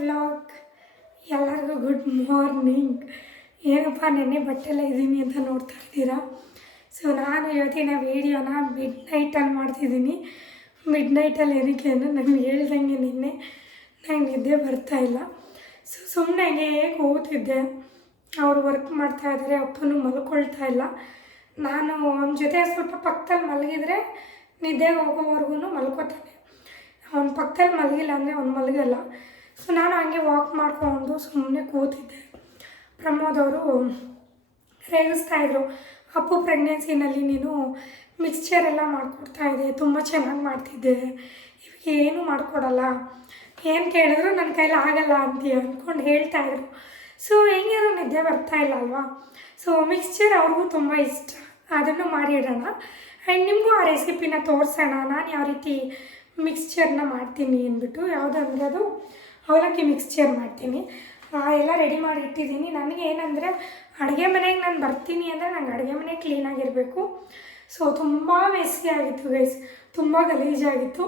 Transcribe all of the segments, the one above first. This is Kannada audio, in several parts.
ವ್ಲಾಗ್ ಎಲ್ಲರಿಗೂ ಗುಡ್ ಮಾರ್ನಿಂಗ್ ಏನಪ್ಪ, ನೆನ್ನೆ ಬಟ್ಟೆಲ್ಲ ಇದ್ದೀನಿ ಅಂತ ನೋಡ್ತಾ ಇದ್ದೀರಾ? ಸೊ ನಾನು ಇವತ್ತಿನ ವೀಡಿಯೋನ ಮಿಡ್ ನೈಟಲ್ಲಿ ಮಾಡ್ತಿದ್ದೀನಿ. ಮಿಡ್ ನೈಟಲ್ಲಿ ಏನಕ್ಕೆ ಅಂದರೆ ನನಗೆ ಹೇಳ್ದಂಗೆ ನಿನ್ನೆ ನಂಗೆ ನಿದ್ದೆ ಬರ್ತಾ ಇಲ್ಲ. ಸೊ ಸುಮ್ಮನೆ ಹೇಗೆ ಓದ್ತಿದ್ದೆ? ಅವರು ವರ್ಕ್ ಮಾಡ್ತಾ ಇದ್ದಾರೆ ಅಪ್ಪನೂ ಮಲ್ಕೊಳ್ತಾ ಇಲ್ಲ. ನಾನು ಅವನ ಜೊತೆ ಸ್ವಲ್ಪ ಪಕ್ಕದಲ್ಲಿ ಮಲಗಿದ್ರೆ ನಿದ್ದೆಗೆ ಹೋಗೋವರೆಗೂ ಮಲ್ಕೋತಾನೆ. ಅವನ ಪಕ್ಕದಲ್ಲಿ ಮಲಗಿಲ್ಲ ಅಂದರೆ ಅವ್ನು ಮಲಗಲ್ಲ. ಸೊ ನಾನು ಹಂಗೆ ವಾಕ್ ಮಾಡ್ಕೊಂಡು ಸುಮ್ಮನೆ ಕೂತಿದ್ದೆ. ಪ್ರಮೋದ್ ಅವರು ರೇಗಿಸ್ತಾ ಇದ್ರು. ಅಪ್ಪು ಪ್ರೆಗ್ನೆನ್ಸಿನಲ್ಲಿ ನೀನು ಮಿಕ್ಸ್ಚರ್ ಎಲ್ಲ ಮಾಡಿಕೊಡ್ತಾ ಇದ್ದೆ. ತುಂಬ ಚೆನ್ನಾಗಿ ಮಾಡ್ತಿದ್ದೆ. ಇವಾಗ ಏನೂ ಮಾಡಿಕೊಡಲ್ಲ. ಏನು ಕೇಳಿದ್ರು ನನ್ನ ಕೈಲಿ ಆಗಲ್ಲ ಅಂತೀಯ ಅಂದ್ಕೊಂಡು ಹೇಳ್ತಾ ಇದ್ರು. ಸೊ ಹೆಂಗಿದ್ರು ನಿದ್ದೆ ಬರ್ತಾ ಇಲ್ಲ ಅಲ್ವಾ? ಸೊ ಮಿಕ್ಸ್ಚರ್ ಅವ್ರಿಗೂ ತುಂಬ ಇಷ್ಟ. ಅದನ್ನು ಮಾಡಿಡೋಣ ಆ್ಯಂಡ್ ನಿಮಗೂ ಆ ರೆಸಿಪಿನ ತೋರಿಸೋಣ. ನಾನು ಯಾವ ರೀತಿ ಮಿಕ್ಸ್ಚರ್ನ ಮಾಡ್ತೀನಿ ಅಂದ್ಬಿಟ್ಟು. ಯಾವುದಂದ್ರೆ ಅದು ಅವಲಕ್ಕಿ ಮಿಕ್ಸ್ಚರ್ ಮಾಡ್ತೀನಿ. ಎಲ್ಲ ರೆಡಿ ಮಾಡಿ ಇಟ್ಟಿದ್ದೀನಿ. ನನಗೆ ಏನಂದರೆ ಅಡುಗೆ ಮನೆಗೆ ನಾನು ಬರ್ತೀನಿ ಅಂದರೆ ನಂಗೆ ಅಡುಗೆ ಮನೆ ಕ್ಲೀನಾಗಿರಬೇಕು ಸೊ ತುಂಬ ಮೆಸ್ಸಿ ಆಗಿತ್ತು ಗೈಸ್ ತುಂಬ ಗಲೀಜಾಗಿತ್ತು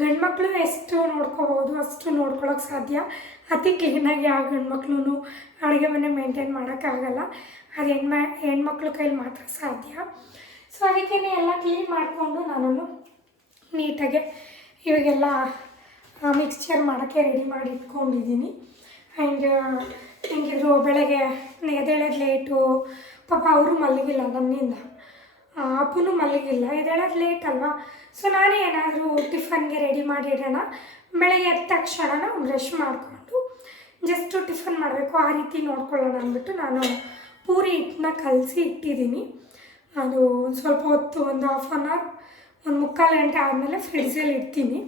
ಗಂಡು ಮಕ್ಕಳು ಎಷ್ಟು ನೋಡ್ಕೋಬೋದು, ಅಷ್ಟು ನೋಡ್ಕೊಳಕ್ಕೆ ಸಾಧ್ಯ. ಅತಿ ಕ್ಲೀನಾಗಿ ಆ ಗಂಡು ಮಕ್ಳು ಅಡುಗೆ ಮನೆ ಮೇಂಟೈನ್ ಮಾಡೋಕ್ಕಾಗಲ್ಲ ಅದು ಹೆಣ್ಮ, ಹೆಣ್ಮಕ್ಳ ಕೈಲಿ ಮಾತ್ರ ಸಾಧ್ಯ. ಸೊ ಅದಕ್ಕೇ ಎಲ್ಲ ಕ್ಲೀನ್ ಮಾಡಿಕೊಂಡು ನಾನು ನೀಟಾಗೆ ಇವಾಗೆಲ್ಲ ಮಿಕ್ಸ್ಚರ್ ಮಾಡೋಕ್ಕೆ ರೆಡಿ ಮಾಡಿ ಇಟ್ಕೊಂಡಿದ್ದೀನಿ. ಆ್ಯಂಡ್ ಹೆಂಗಿದ್ರು ಬೆಳಗ್ಗೆ ಎದ್ದೇಳೋದು ಲೇಟು ಪಾಪ ಅವರು ಮಲಗಿಲ್ಲ ನನ್ನಿಂದ. ಅಪ್ಪನು ಮಲಗಿಲ್ಲ. ಎದ್ದೇಳೋದು ಲೇಟ್ ಅಲ್ವಾ? ಸೊ ನಾನೇ ಏನಾದರೂ ಟಿಫನ್ಗೆ ರೆಡಿ ಮಾಡಿ ಇಡೋಣ ಬೆಳಗ್ಗೆ ಎದ್ದ ತಕ್ಷಣ ಬ್ರಷ್ ಮಾಡಿಕೊಂಡು ಜಸ್ಟು ಟಿಫನ್ ಮಾಡಬೇಕು. ಆ ರೀತಿ ನೋಡ್ಕೊಳ್ಳೋಣ ಅಂದ್ಬಿಟ್ಟು ನಾನು ಪೂರಿ ಹಿಟ್ಟನ್ನ ಕಲಸಿ ಇಟ್ಟಿದ್ದೀನಿ. ಅದು ಸ್ವಲ್ಪ ಹೊತ್ತು, ಒಂದು ಹಾಫ್ ಆನ್ ಅವರ್ ಒಂದು ಮುಕ್ಕಾಲು ಗಂಟೆ ಆದಮೇಲೆ ಫ್ರಿಡ್ಜಲ್ಲಿ ಇಡ್ತೀನಿ.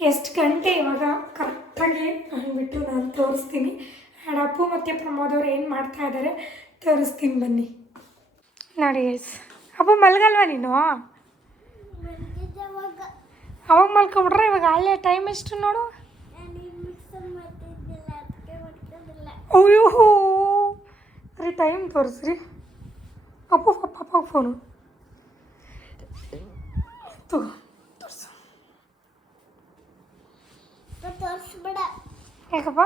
ಎಷ್ಟು ಗಂಟೆ ಇವಾಗ ಕರೆಕ್ಟಾಗಿ ಅಂದ್ಬಿಟ್ಟು ನಾನು ತೋರಿಸ್ತೀನಿ. ಆ್ಯಂಡ್ ಅಪ್ಪು ಮತ್ತು ಪ್ರಮೋದ್ ಅವ್ರು ಏನು ಮಾಡ್ತಾ ಇದ್ದಾರೆ ತೋರಿಸ್ತೀನಿ ಬನ್ನಿ. ನೋಡಿ ಅಪ್ಪು ಮಲ್ಗಲ್ವಾ ನೀನು? ಅವಾಗ ಮಲ್ಕೊಬಿಟ್ರೆ ಇವಾಗ ಅಲ್ಲೇ ಟೈಮ್ ಎಷ್ಟು ನೋಡು. ಅಯ್ಯೋ ರೀ ಟೈಮ್ ತೋರಿಸ್ರಿ. ಅಪ್ಪು ಪಪ್ಪ ಫೋನು ತಗೋ ತೋರಿಸು ತೋರಿಸ್ಬೇಡ ಯಾಕಪ್ಪ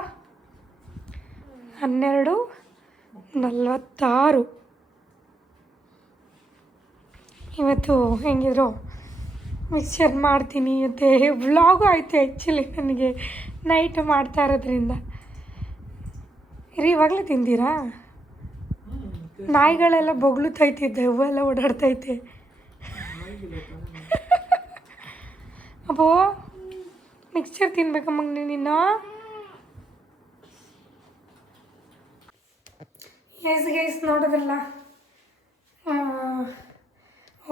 ಹನ್ನೆರಡು ನಲವತ್ತಾರು. ಇವತ್ತು ಹೆಂಗಿದ್ರು? ಮಿಕ್ಸರ್ ಮಾಡ್ತೀನಿ ಮತ್ತು ವ್ಲಾಗು ಆಯಿತು ಆ್ಯಕ್ಚುಲಿ ನನಗೆ ನೈಟ್ ಮಾಡ್ತಾ ಇರೋದ್ರಿಂದ. ರೀ ಇವಾಗಲೇ ತಿಂತೀರಾ ನಾಯಿಗಳೆಲ್ಲ ಬೊಗಳುತ್ತೈತಿದ್ದೆ ಹೂವೆಲ್ಲ ಓಡಾಡ್ತೈತೆ ಅಪ್ಪೋ ಮಿಕ್ಸ್ಚರ್ ತಿನ್ಬೇಕಮ್ಮ ನೀನು ಎಸ್ ಗೈಸ್, ನೋಡೋದಲ್ಲ?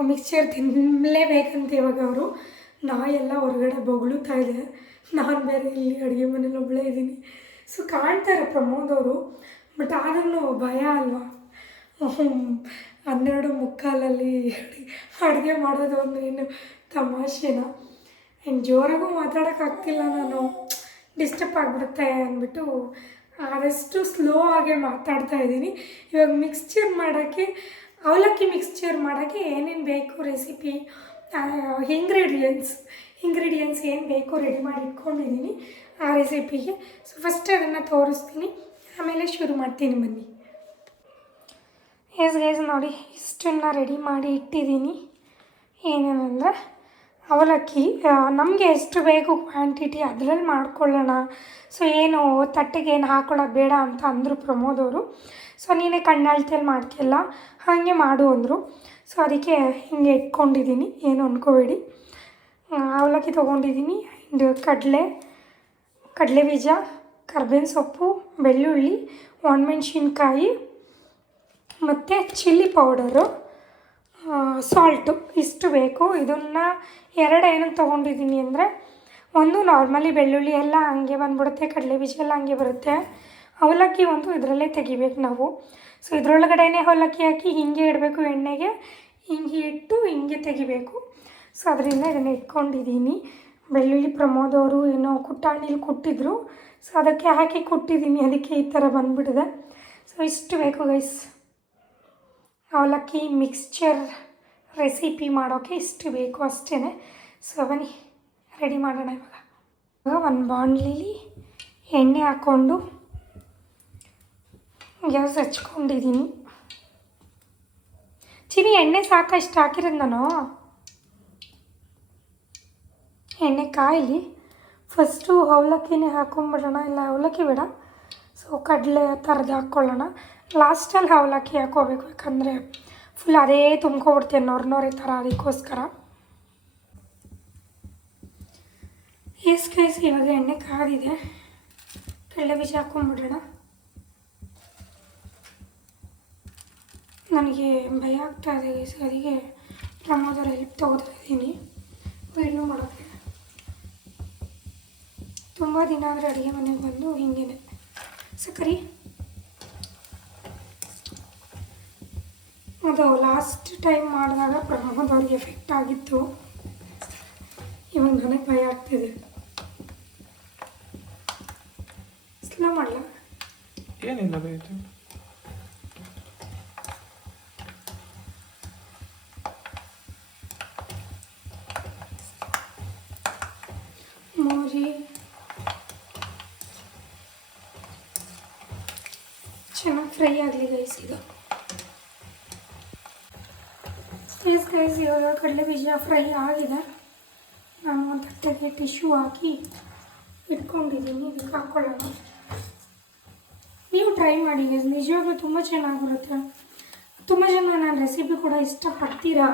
ಮಿಕ್ಸ್ಚರ್ ತಿನ್ನಲೇಬೇಕಂತ ಇವಾಗ ಅವರು. ನಾಯೆಲ್ಲ ಹೊರಗಡೆ ಬೊಗಳುತ್ತಾ ಇದೆ. ನಾನು ಬೇರೆ ಇಲ್ಲಿ ಅಡುಗೆ ಮನೇಲಿ ಒಬ್ಬಳೇ ಇದ್ದೀನಿ. ಸೊ ಕಾಣ್ತಾರೆ ಪ್ರಮೋದ್ ಅವರು ಬಟ್ ಆದ್ರೂ ಭಯ ಅಲ್ವಾ. ಹನ್ನೆರಡು ಮುಕ್ಕಾಲಲ್ಲಿ ಅಡುಗೆ ಮಾಡೋದು ಒಂದು ಏನು ತಮಾಷೆನ? ಆ್ಯಂಡ್ ಜೋರಾಗೂ ಮಾತಾಡೋಕ್ಕಾಗ್ತಿಲ್ಲ ನಾನು. ಡಿಸ್ಟರ್ಬ್ ಆಗಿಬಿಡುತ್ತೆ ಅಂದ್ಬಿಟ್ಟು ಆದಷ್ಟು ಸ್ಲೋ ಆಗಿ ಮಾತಾಡ್ತಾ ಇದ್ದೀನಿ. ಇವಾಗ ಮಿಕ್ಸ್ಚರ್ ಮಾಡೋಕ್ಕೆ, ಅವಲಕ್ಕಿ ಮಿಕ್ಸ್ಚರ್ ಮಾಡೋಕ್ಕೆ ಏನೇನು ಬೇಕು ರೆಸಿಪಿ ಇಂಗ್ರೀಡಿಯೆಂಟ್ಸ್ ಇಂಗ್ರೀಡಿಯೆಂಟ್ಸ್ ಏನು ಬೇಕು ರೆಡಿ ಮಾಡಿ ಇಟ್ಕೊಂಡಿದ್ದೀನಿ ಆ ರೆಸಿಪಿಗೆ ಸೊ ಫಸ್ಟ್ ಅದನ್ನು ತೋರಿಸ್ತೀನಿ. ಆಮೇಲೆ ಶುರು ಮಾಡ್ತೀನಿ ಬನ್ನಿ. ಎಸ್ ಗೈಸ್ ನೋಡಿ, ಇಷ್ಟನ್ನು ರೆಡಿ ಮಾಡಿ ಇಟ್ಟಿದ್ದೀನಿ. ಏನೇನಂದರೆ ಅವಲಕ್ಕಿ ನಮಗೆ ಎಷ್ಟು ಬೇಕು ಕ್ವಾಂಟಿಟಿ ಅದರಲ್ಲಿ ಮಾಡ್ಕೊಳ್ಳೋಣ. ಸೊ ಏನು ತಟ್ಟೆಗೆ ಏನು ಹಾಕೊಳ್ಳೋದು ಬೇಡ ಅಂತ ಅಂದರು ಪ್ರಮೋದ್ ಅವರು. ಸೊ ನೀನೇ ಕಣ್ಣಾಳ್ತಿಯಲ್ಲಿ ಮಾಡ್ತಿಲ್ಲ ಹಾಗೆ ಮಾಡು ಅಂದರು. ಸೊ ಅದಕ್ಕೆ ಹಿಂಗೆ ಇಟ್ಕೊಂಡಿದ್ದೀನಿ ಏನು ಅಂದ್ಕೋಬೇಡಿ ಅವಲಕ್ಕಿ ತೊಗೊಂಡಿದ್ದೀನಿ ಆ್ಯಂಡ್ ಕಡಲೆ ಕಡಲೆ ಬೀಜ, ಕರ್ಬೇವಿನ ಸೊಪ್ಪು, ಬೆಳ್ಳುಳ್ಳಿ, ಒಣಮೆಣ್ಸಿನ್ಕಾಯಿ, ಮತ್ತು ಚಿಲ್ಲಿ ಪೌಡರು ಸಾಲ್ಟು ಇಷ್ಟು ಬೇಕು. ಇದನ್ನು ಎರಡು ಏನಕ್ಕೆ ತೊಗೊಂಡಿದ್ದೀನಿ ಅಂದರೆ ಒಂದು ನಾರ್ಮಲಿ ಬೆಳ್ಳುಳ್ಳಿ ಎಲ್ಲ ಹಂಗೆ ಬಂದುಬಿಡುತ್ತೆ, ಕಡಲೆ ಬೀಜ ಎಲ್ಲ ಹಂಗೆ ಬರುತ್ತೆ. ಅವಲಕ್ಕಿ ಒಂದು ಇದರಲ್ಲೇ ತೆಗಿಬೇಕು ನಾವು. ಸೊ ಇದರೊಳಗಡೆನೇ ಅವಲಕ್ಕಿ ಹಾಕಿ ಹಿಂಗೆ ಇಡಬೇಕು ಎಣ್ಣೆಗೆ. ಹಿಂಗೆ ಇಟ್ಟು ಹಿಂಗೆ ತೆಗಿಬೇಕು. ಸೊ ಅದರಿಂದ ಇದನ್ನು ಇಟ್ಕೊಂಡಿದ್ದೀನಿ ಬೆಳ್ಳುಳ್ಳಿ ಪ್ರಮೋದ್ ಅವರು ಏನೋ ಕುಟ್ಟಾಣಿಲಿ ಕುಟ್ಟಿದ್ರು. ಸೊ ಅದಕ್ಕೆ ಹಾಕಿ ಕುಟ್ಟಿದ್ದೀನಿ ಅದಕ್ಕೆ ಈ ಥರ ಬಂದುಬಿಟ್ಟಿದೆ. ಸೊ ಇಷ್ಟು ಬೇಕು ಗೈಸ್ ಅವಲಕ್ಕಿ ಮಿಕ್ಸ್ಚರ್ ರೆಸಿಪಿ ಮಾಡೋಕ್ಕೆ ಇಷ್ಟು ಬೇಕು ಅಷ್ಟೇ ಸೊ ಬನ್ನಿ ರೆಡಿ ಮಾಡೋಣ ಇವಾಗ. ಒಂದು ಬಾಂಡ್ಲಿಲಿ ಎಣ್ಣೆ ಹಾಕ್ಕೊಂಡು ಗ್ಯಾಸ್ ಹಚ್ಕೊಂಡಿದ್ದೀನಿ. ಚಿನಿ ಎಣ್ಣೆ ಸಾಕಷ್ಟು ಹಾಕಿರೋದು ನಾನು. ಎಣ್ಣೆ ಕಾಯಿಲಿ. ಫಸ್ಟು ಅವಲಕ್ಕಿನೇ ಹಾಕೊಂಬಿಡೋಣ, ಇಲ್ಲ ಅವಲಕ್ಕಿ ಬೇಡ. ಸೊ ಕಡಲೆ ಥರದ್ದು ಹಾಕ್ಕೊಳ್ಳೋಣ. ಲಾಸ್ಟಲ್ಲಿ ಅವಲಕ್ಕಿ ಹಾಕೋಬೇಕು, ಯಾಕಂದರೆ ಫುಲ್ ಅದೇ ತುಂಬ್ಕೊಬಿಡ್ತೀನಿ ನೊರೆ ಥರ ಅದಕ್ಕೋಸ್ಕರ. ಎಸ್ ಕೈಸಿ ಇವಾಗ ಎಣ್ಣೆ ಕಾದಿದೆ. ಕಡಲೆ ಬೀಜ ಹಾಕ್ಕೊಂಬಿಡೋಣ ನನಗೆ ಭಯ ಆಗ್ತಾ ಇದೆ ಸರಿಗೆ ಅದಕ್ಕೆ ಪ್ರಮೋದರ ಹೆಲ್ಪ್ ತೊಗೋತಾ ಇದ್ದೀನಿ. ಇನ್ನು ಮಾಡೋಕ್ಕೆ. ತುಂಬ ದಿನ ಆದರೆ ಅಡುಗೆ ಮನೆಗೆ ಬಂದು ಹಿಂಗೇನೆ. ಸಕ್ಕರೆ? ಅದು ಲಾಸ್ಟ್ ಟೈಮ್ ಮಾಡಿದಾಗ ಪ್ರಮೋದ್ ಅವ್ರಿಗೆ ಎಫೆಕ್ಟ್ ಆಗಿತ್ತು. ಇವಾಗ ನನಗೆ ಭಯ ಆಗ್ತಿದೆ. ಸ್ಲೋ ಮಾಡಲ? ಏನಿಲ್ಲ ಬೇಕು ಮೋರಿ ಚೆನ್ನಾಗಿ ಫ್ರೈ ಆಗಲಿ ಗೈಸ್ ಇದು ಎಸ್ ಗೈಸ್ ಇವಾಗ ಕಡಲೆ ಬೀಜ ಫ್ರೈ ಆಗಿದೆ. ನಾನು ಒಂದು ತಟ್ಟೆಗೆ ಟಿಶ್ಯೂ ಹಾಕಿ ಇಟ್ಕೊಂಡಿದ್ದೀನಿ ಇದಕ್ಕೆ ಹಾಕ್ಕೊಳ್ಳೋಣ ನೀವು ಟ್ರೈ ಮಾಡಿ ಗೈಸ್ ನಿಜವಾಗ್ಲೂ ತುಂಬ ಚೆನ್ನಾಗಿರುತ್ತೆ. ತುಂಬ ಜನ ನಾನು ರೆಸಿಪಿ ಕೂಡ ಇಷ್ಟಪಡ್ತೀರಾ?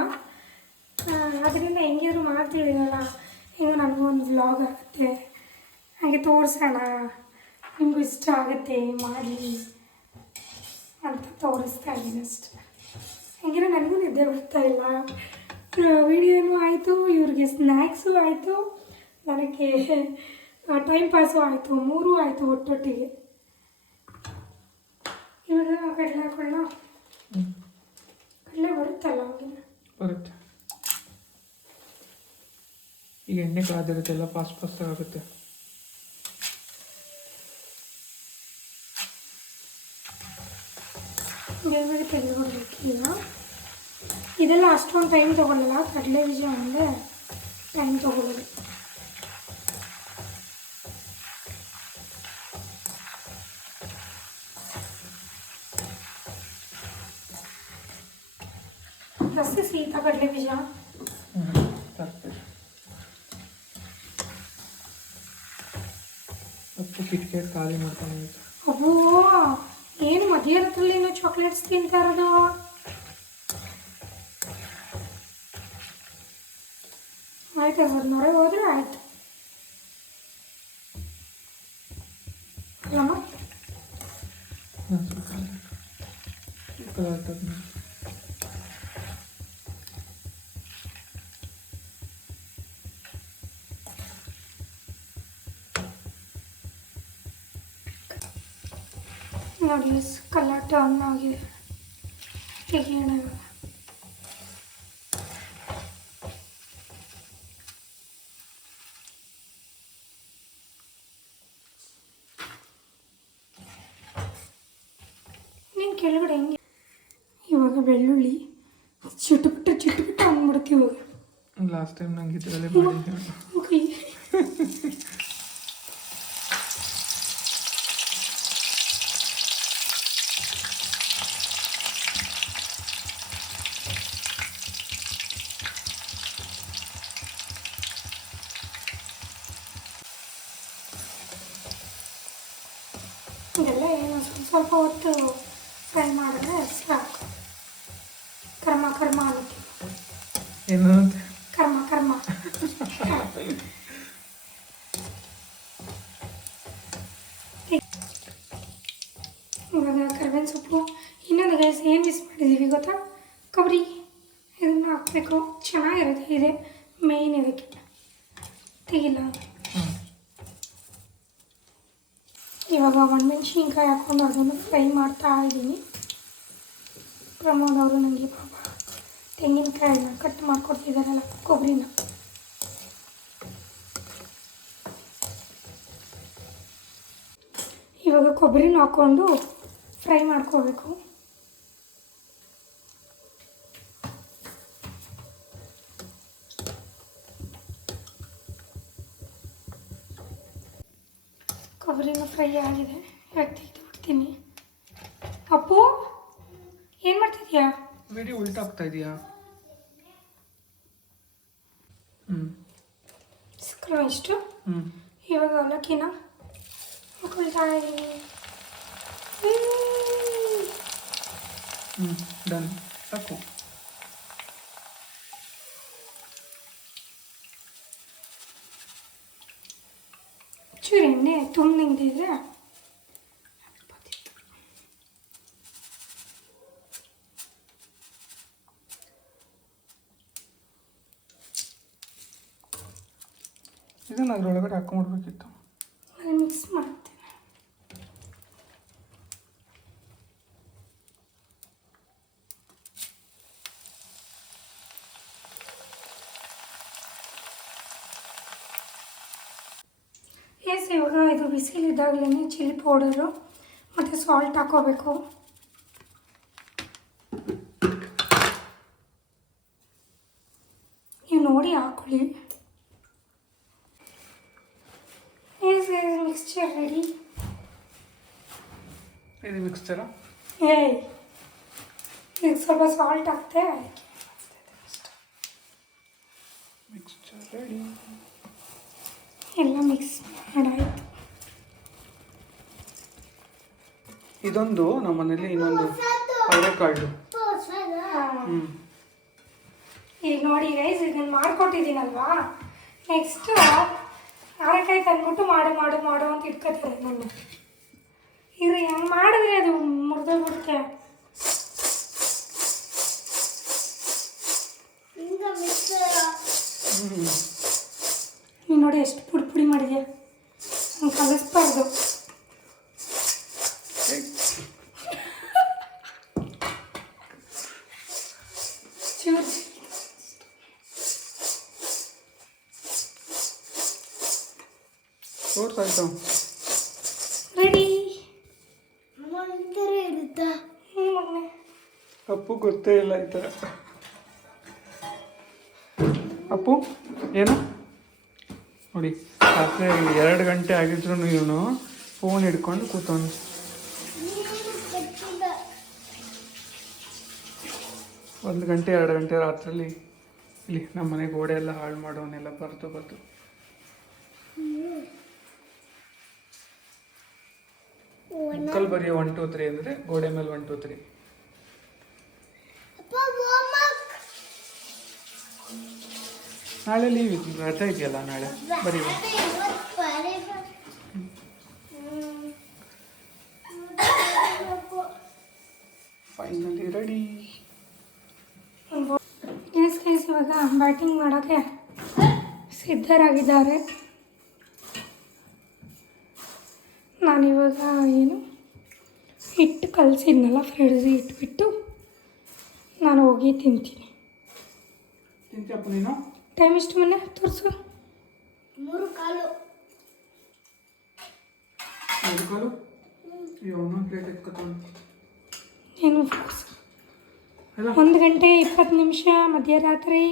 ಅದರಿಂದ ಹೆಂಗಿದ್ರು ಮಾಡ್ತಿದ್ದೀರಲ್ಲ, ಹೆಂಗೋ ನನಗೂ ಒಂದು ವ್ಲಾಗ್ ಆಗುತ್ತೆ. ಹಾಗೆ ತೋರಿಸೋಣ, ನಿಮಗೂ ಇಷ್ಟ ಆಗುತ್ತೆ ಮಾಡಿ ಅಂತ ತೋರಿಸ್ತಾ ಇದ್ದೀನಿ ಅಷ್ಟೆ. ಹೆಂಗಿರೋ ನನಗೂ ನಿದ್ದೆ ಬರ್ತಾ ಇಲ್ಲ. ವಿಡಿಯೋನೂ ಆಯಿತು ಇವ್ರಿಗೆ ಸ್ನ್ಯಾಕ್ಸು ಆಯಿತು ನನಗೆ ಟೈಮ್ ಪಾಸು ಆಯಿತು ಮೂರೂ ಆಯಿತು ಒಟ್ಟೊಟ್ಟಿಗೆ. ಇವಾಗ ಕಡಲೆ ಹಾಕೊಳ್ಳೋಣ ಕಡಲೆ ಬರುತ್ತಲ್ಲ ಅವಾಗಿನ? ಬರುತ್ತೆ. ಈಗ ಎಣ್ಣೆ ಕಾದಿರುತ್ತೆ ಎಲ್ಲ ಫಾಸ್ಟ್ ಫಾಸ್ಟ್ ಆಗುತ್ತೆ. ಬೇರೆ ಬೇರೆ ತೆಗೆದುಕೊಡ್ಬೇಕು ಈಗ. ಇದೆಲ್ಲ ಅಷ್ಟೊಂದು ಟೈಮ್ ತೊಗೊಳ್ಳಲ್ಲ ಕಡಲೆ ಬೀಜ ಅಂದರೆ ಟೈಮ್ ತೊಗೊಳ್ಳೋದು ಜಾಸ್ತಿ ಸೀತಾ ಕಡಲೆ ಬೀಜ. ಕಿಟ್ಕೆಟ್ ಖಾಲಿ ಮಾಡ್ತಾನೆ. ಅಬ್ಬೋ ಏನು ಮಧ್ಯರಾತ್ರಲ್ಲಿ ನೀವು ಚಾಕ್ಲೇಟ್ಸ್ ತಿಂತಾ ಇರೋದು. ಆಯ್ತು ಅದು ನೊರೆ ಹೋದ್ರೆ ಆಯ್ತು ಅಲ್ಲಮ್ಮ ಹಾಂ ಸ್ವಲ್ಪ ಕಲರ್ ಆಗ್ತದೆ ನೋಡಿ ಕಲರ್ ಟರ್ನ್ ಆಗಿದೆ ತೆಗಿಯೋಣ ಇವಾಗ. ನೀನು ಕೆಳಗಡೆ ಹೆಂಗೆ ಇವಾಗ ಬೆಳ್ಳುಳ್ಳಿ ಚಿಟುಬಿಟ್ಟು ಚಿಟುಬಿಟ್ಟು ಅಂದ್ಬಿಡ್ತೀವಿ ಇವಾಗ ಲಾಸ್ಟ್ ಟೈಮ್ ನಂಗೆ ಇದರಲ್ಲೇ ಮಾಡಿದ್ದೆ Okay. ಇದೆಲ್ಲ ಏನು ಸ್ವಲ್ಪ ಸ್ವಲ್ಪ ಹೊತ್ತು ಫ್ರೈ ಮಾಡಿದ್ರೆ ಸಾಕು ಕರ್ಮ ಕರ್ಮ ಅನ್ನಕ್ಕೆ ಏನು ಕರ್ಮ ಕರ್ಮ ಇವಾಗ ಕರ್ಬೇವಿನ ಸೊಪ್ಪು ಇನ್ನೊಂದು ಗೈಸ್ ಏನು ಮಿಸ್ ಮಾಡಿದ್ದೀವಿ ಗೊತ್ತಾ ಕೊಬ್ಬರಿ ಇದನ್ನು ಹಾಕಬೇಕು ಚೆನ್ನಾಗಿರುತ್ತೆ ಇದೆ ಮೇಯ್ನ್ ಇದಕ್ಕೆ ತೆಗಿಲ್ಲ ಹ್ಞೂ ಇವಾಗ ಒಣಮೆಣ್ಸಿನ್ಕಾಯಿ ಹಾಕ್ಕೊಂಡು ಅದನ್ನು ಫ್ರೈ ಮಾಡ್ತಾ ಇದ್ದೀನಿ. ಪ್ರಮೋದ್ ಅವರು ನನಗೆ ಪಾಪ ತೆಂಗಿನಕಾಯಿನ ಕಟ್ ಮಾಡಿಕೊಡ್ತಿದ್ದಾರಲ್ಲ, ಕೊಬ್ಬರಿನ. ಇವಾಗ ಕೊಬ್ಬರಿನ ಹಾಕ್ಕೊಂಡು ಫ್ರೈ ಮಾಡ್ಕೋಬೇಕು. ಕೊಬ್ಬರಿನ ಫ್ರೈ ಆಗಿದೆ ಇವಾಗ ಏನು ಮಾಡ್ತಿದ್ಯಾ ವಿಡಿಯೋ ಉಲ್ಟಾಗ್ತಾ ಇದೆಯಾ ಹ್ಞೂ ಸ್ಕ್ರೂ ಇಷ್ಟು ಹ್ಞೂ ಇವಾಗ ಅವಲಕ್ಕಿನ ಹಾಕೊಳ್ತಾ ಇದ್ದೀನಿ ಹ್ಞೂ ಡನ್ ಸಾಕು. ಚೂರು ಎಣ್ಣೆ ತುಂಬ ಇದನ್ನು ಅದರೊಳಗಡೆ ಹಾಕೊಂಡ್ಬಿಡ್ಬೇಕಿತ್ತು. ಮಿಕ್ಸ್ ಮಾಡ್ತೀನಿ. ಎಸ್, ಇವಾಗ ಇದು ಬಿಸಿಲಿದ್ದಾಗಲೇ ಚಿಲ್ಲಿ ಪೌಡರು ಮತ್ತು ಸಾಲ್ಟ್ ಹಾಕೋಬೇಕು. ನೀವು ನೋಡಿ ಹಾಕೊಳ್ಳಿ ಎಸ್ ಮಿಕ್ಸ್ಚರ್ ರೆಡಿ ಇದು ಮಿಕ್ಸ್ಚರ ಏಯ್ ಈಗ ಸ್ವಲ್ಪ ಸಾಲ್ಟ್ ಹಾಕ್ತೆ ಅದಕ್ಕೆ ಮಿಕ್ಸ್ಚರ್ ರೆಡಿ ಎಲ್ಲ ಮಿಕ್ಸ್ ಮಾಡಾಯ್ತು. ಇದೊಂದು ನಮ್ಮ ಮನೇಲಿ ಇನ್ನೊಂದು ಅವರೆಕಾಳು ಹ್ಞೂ ಈಗ ನೋಡಿ ಗೈಸ್ ಇದನ್ನ ಮಾಡ್ಕೊಟ್ಟಿದ್ದೀನಲ್ವಾ? ನೆಕ್ಸ್ಟು ಅವರೆಕಾಯಿ ತಂದ್ಬಿಟ್ಟು ಮಾಡು ಮಾಡು ಮಾಡು ಅಂತ ಇಟ್ಕೋತಾರೆ ನನ್ನ ಇದು ಹೆಂಗೆ ಮಾಡಿದ್ರೆ ಅದು ಮುರಿದೋಗ್ಬಿಡುತ್ತೆ? ನೀನು ನೋಡಿ ಎಷ್ಟು ಪುಡಿ ಪುಡಿ ಮಾಡಿದ್ಯಾ? ಹಂಗೆ ಕಲಿಸ್ಬಾರ್ದು. ರೆಡಿ ಅಮ್ಮ ಈ ಥರ ಇರುತ್ತಾ ಹ್ಞೂ ಮಗನೆ ಅಪ್ಪು ಗೊತ್ತೇ ಇಲ್ಲ ಈ ಥರ. ಅಪ್ಪು, ಏನು? ನೋಡಿ, ರಾತ್ರಿ ಎರಡು ಗಂಟೆ ಆಗಿದ್ರು ಇವನು ಫೋನ್ ಹಿಡ್ಕೊಂಡು ಕೂತವನು. ಒಂದು ಗಂಟೆ, ಎರಡು ಗಂಟೆ ರಾತ್ರಿಲಿ ಇಲ್ಲಿ ನಮ್ಮ ಮನೆ ಗೋಡೆ ಎಲ್ಲ ಹಾಳು ಮಾಡೋನೆಲ್ಲ ಬರ್ತು ಬರ್ತು ಅಂಕಲ್ ಬರೀ ಒನ್ ಟು ತ್ರೀ ಅಂದರೆ ಗೋಡೆ ಮೇಲೆ ಒನ್ ಟು ತ್ರೀ ನಾಳೆ ಲೀವ್ ಇತ್ತು ರಜೆ ಇದೆಯಲ್ಲ ನಾಳೆ? ಬರೀ. ಫೈನಲಿ ರೆಡಿ ಎಸ್ ಎಸ್ ಇವಾಗ ಬ್ಯಾಟಿಂಗ್ ಮಾಡೋಕ್ಕೆ ಸಿದ್ಧರಾಗಿದ್ದಾರೆ. ನಾನಿವಾಗ ಏನು ಹಿಟ್ಟು ಕಲಸಿದ್ನಲ್ಲ ಫ್ರಿಡ್ಜ್ ಇಟ್ಬಿಟ್ಟು ನಾನು ಹೋಗಿ ತಿಂತೀನಿ. ತಿಂತಿಯಪ್ಪ ನೀನು? ಟೈಮ್ ಎಷ್ಟು ಮೊನ್ನೆ? ತೋರಿಸು. ಮೂರು ಕಾಲು. ಎರಡು ಕಾಲು? ಈ ಒಂದೊಂದು ಪ್ಲೇಟ್ ಎತ್ಕೊತಾನೆ. ಏನು ಒಂದು ಗಂಟೆ ಇಪ್ಪತ್ತು ನಿಮಿಷ ಮಧ್ಯರಾತ್ರಿ.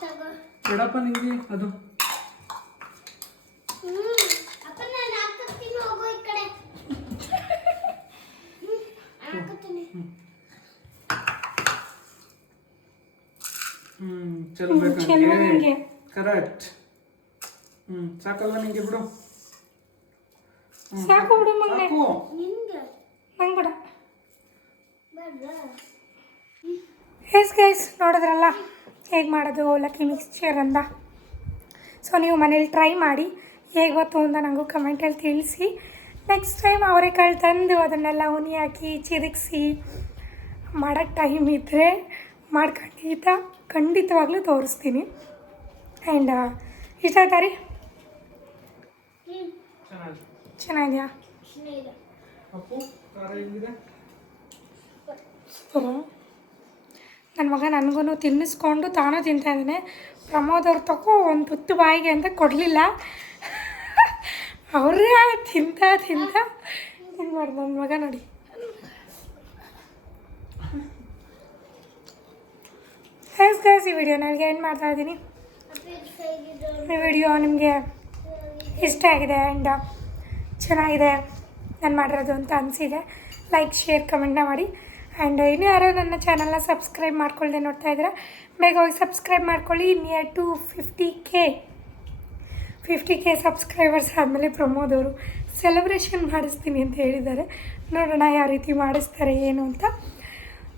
ತಗೋ ಅದು ಹ್ಮ್ ಅಪ್ಪ ನಾನು ಹಾಕತ್ತೀನಿ ಹೋಗು ಈ ಕಡೆ ಹ್ಮ್, ಹಾಕತ್ತೀನಿ ಹ್ಞೂ ಚೆಲ್ಬೇಕು ಚೆಲ್ಲು ನಂಗೆ. ಕರೆಕ್ಟ್ ಹ್ಞೂ ಸಾಕಲ್ಲ ನಿಂಗೆ ಬಿಡು. ಸಾಕು ಬಿಡು ಮಗನೆ. ನಿಂಗೆ. ಬಿಡ ಎಸ್ ಗೈಸ್ ನೋಡಿದ್ರಲ್ಲ? ಹೇಗೆ ಮಾಡೋದು? ಅವಲಕ್ಕಿ ಮಿಕ್ಸ್ಚರ್ ಅಂತ ಸೊ ನೀವು ಮನೇಲಿ ಟ್ರೈ ಮಾಡಿ. ಹೇಗೆ ಗೊತ್ತು ಅಂತ ನನಗೂ ಕಮೆಂಟಲ್ಲಿ ತಿಳಿಸಿ. ನೆಕ್ಸ್ಟ್ ಟೈಮ್ ಅವರೆಕಾಳು ತಂದು ಅದನ್ನೆಲ್ಲ ಉನಿ ಹಾಕಿ ಚಿರಗಿಸಿ ಮಾಡೋಕ್ಕೆ ಟೈಮ್ ಇದ್ದರೆ ಮಾಡ್ಖಂಡಿತ ಖಂಡಿತವಾಗ್ಲೂ ತೋರಿಸ್ತೀನಿ. ಆ್ಯಂಡ್ ಇಷ್ಟ ಆಯ್ತಾ ರೀ? ಚೆನ್ನಾಗಿದೆಯಾ? ಹೆಂಗಿದೆ? ನನ್ನ ಮಗ ನನಗೂ ತಿನ್ನಿಸ್ಕೊಂಡು ತಾನೂ ತಿಂತಾ ಇದ್ದಾನೆ. ಪ್ರಮೋದ್ ಅವ್ರು ತಗೋ ಒಂದು ತುತ್ತು ಬಾಯಿಗೆ ಅಂತ ಕೊಡಲಿಲ್ಲ. ಅವರೇ ತಿಂತ ತಿಂತ. ಏನು ಮಾಡಿ ನನ್ನ ಮಗ ನೋಡಿ. ಎಸ್ ಗೈಸ್ ಈ ವಿಡಿಯೋ ನನಗೆ ಏನು ಮಾಡ್ತಾ ಇದ್ದೀನಿ. ಈ ವಿಡಿಯೋ ನಿಮಗೆ ಇಷ್ಟ ಆಗಿದೆ ಆ್ಯಂಡ್ ಚೆನ್ನಾಗಿದೆ ನಾನು ಮಾಡಿರೋದು ಅಂತ ಅನಿಸಿದೆ. ಲೈಕ್ ಶೇರ್ ಕಮೆಂಟ್ನ ಮಾಡಿ. ಆ್ಯಂಡ್ ಇನ್ನೂ ಯಾರೋ ನನ್ನ ಚಾನಲ್ನ ಸಬ್ಸ್ಕ್ರೈಬ್ ಮಾಡ್ಕೊಳ್ಳದೆ ನೋಡ್ತಾ ಇದ್ದೀರಾ ಬೇಗ ಹೋಗಿ ಸಬ್ಸ್ಕ್ರೈಬ್ ಮಾಡ್ಕೊಳ್ಳಿ. Near to fifty K fifty K subscribers ಆದಮೇಲೆ ಪ್ರಮೋದವರು ಸೆಲೆಬ್ರೇಷನ್ ಮಾಡಿಸ್ತೀನಿ ಅಂತ ಹೇಳಿದ್ದಾರೆ. ನೋಡೋಣ ಯಾವ ರೀತಿ ಮಾಡಿಸ್ತಾರೆ, ಏನು ಅಂತ.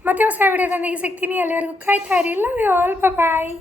ಮತ್ತೆ ಹೊಸ ವಿಡಿಯೋದೊಂದಿಗೆ ಸಿಗ್ತೀನಿ. ಅಲ್ಲಿವರೆಗೂ ಕಾಯ್ತಾ ಇರಿ. Love you all bye